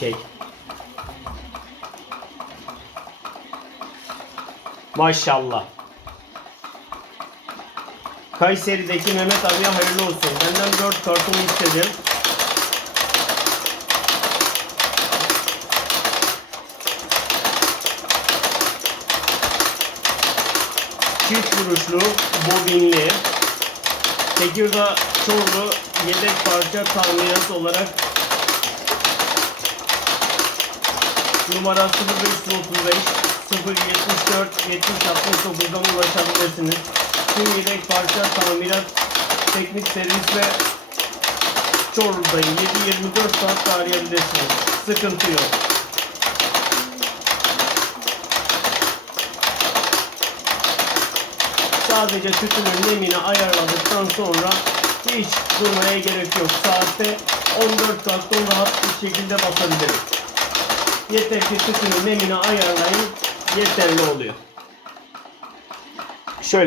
Çek. Maşallah. Kayseri'deki Mehmet abiye hayırlı olsun. Benden 4 karton istedim. Çift vuruşlu, bobinli, Tekirdağ Çorlu yedek parça tamirat olarak numara 0535 074 7069'dan ulaşabilirsiniz. Tüm yedek parça tamirat teknik servis ve Çorlu'dayım. 7-24 saat da arayabilirsiniz. Sıkıntı yok. Sadece tütünün nemini ayarladıktan sonra hiç durmaya gerek yok. Saatte 14 karton rahat bir şekilde basabilirim. Yeter ki tütünün nemini ayarlayın yeterli oluyor. Şöyle